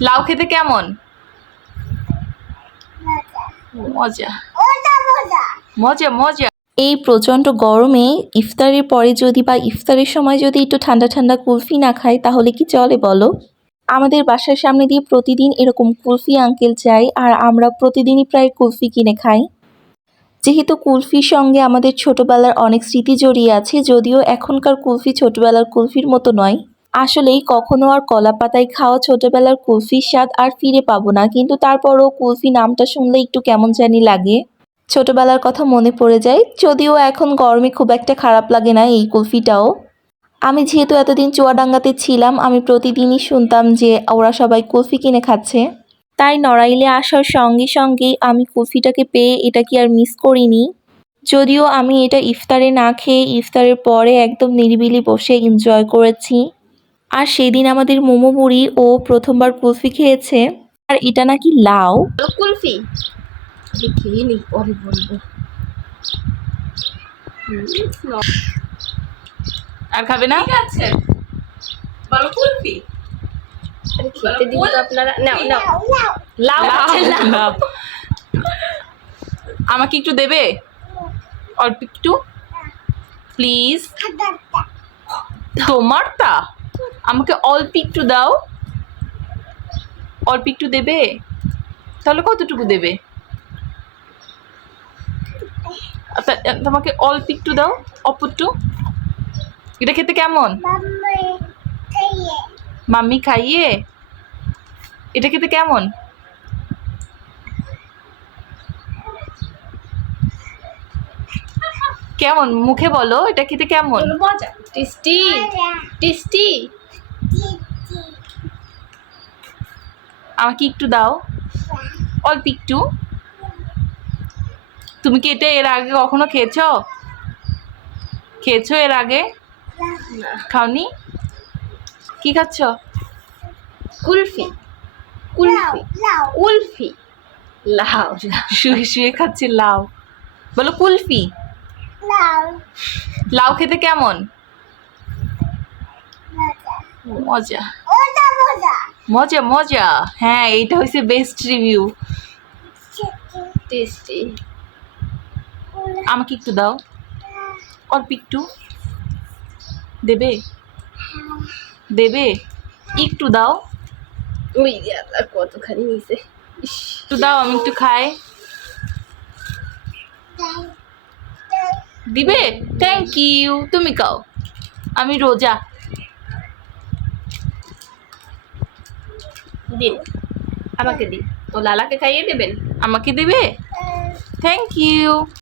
লাউ খেতে কেমন? মজা। মজা। মজা এই প্রচণ্ড গরমে ইফতারের পরে যদি বা ইফতারের সময় যদি একটু ঠান্ডা ঠান্ডা কুলফি না খাই তাহলে কি চলে বলো? আমাদের বাসার সামনে দিয়ে প্রতিদিন এরকম কুলফি আঙ্কেল চাই আর আমরা প্রতিদিনই প্রায় কুলফি কিনে খাই। যেহেতু কুলফির সঙ্গে আমাদের ছোটবেলার অনেক স্মৃতি জড়িয়ে আছে যদিও এখনকার কুলফি ছোটবেলার কুলফির মতো নয়। আসলেই কখনো আর কলা পাতায় খাওয়া ছোটবেলার কুলফির স্বাদ আর ফিরে পাবো না, কিন্তু তারপরও কুলফি নামটা শুনলে একটু কেমন জানি লাগে। ছোটবেলার কথা মনে পড়ে যায়, যদিও এখন গরমে খুব একটা খারাপ লাগে না এই কুলফিটাও। আমি যেহেতু এতদিন চুয়াডাঙ্গাতে ছিলাম, আমি প্রতিদিনই শুনতাম যে ওরা সবাই কুলফি কিনে খাচ্ছে। তাই নড়াইলে আসার সঙ্গে সঙ্গেই আমি কুলফিটাকে পেয়ে এটা কি আর মিস করিনি। যদিও আমি এটা ইফতারে না খেয়ে ইফতারের পরে একদম নিরিবিলি বসে এনজয় করেছি। আর সেদিন আমাদের মোমো বুড়ি ও প্রথমবার কুলফি খেয়েছে। আর এটা নাকি লাউ? কুলফি? খেয়ে নি পরে বলব। আর খাবে না? ঠিক আছে। বলো কুলফি? খেতে দিন আপনারা। নাও নাও। লাউ লাউ। আমাকে একটু দেবে? অল্প একটু? প্লিজ। তোমারটা? আমাকে অল্প একটু দাও। অল্প একটু দেবে? তাহলে কতটুকু দেবে? আচ্ছা, তোমাকে অল্প একটু দাও অল্প একটু এটা খেতে কেমন? মাম্মি খাইয়ে? এটা খেতে কেমন? কেমন? মুখে বলো এটা খেতে কেমন? মজা। Tasty tasty. আমাকে একটু দাও। অল্প একটু। তুমি কি এটা এর আগে কখনো খেয়েছো? খেয়েছো এর আগে? খাওনি? কি খাচ্ছ? কুলফি। কুলফি। কুলফি। লাউ। শুয়ে শুয়ে খাচ্ছে লাউ। বলো কুলফি। লাউ। খেতে কেমন? মজা। মজা। মজা হ্যাঁ এইটা হচ্ছে বেস্ট রিভিউ টেস্টি আমাকে একটু দাও। অল্প একটু। দেবে? দেবে? একটু দাও। ওই কতখানি নিছে ইস। একটু দাও আমি একটু খাই। দিবে? থ্যাংক ইউ তুমি খাও। আমি রোজা। দিন। আমাকে দিন। তো লালাকে খাইয়ে দেবেন? আমাকে দেবে? Thank you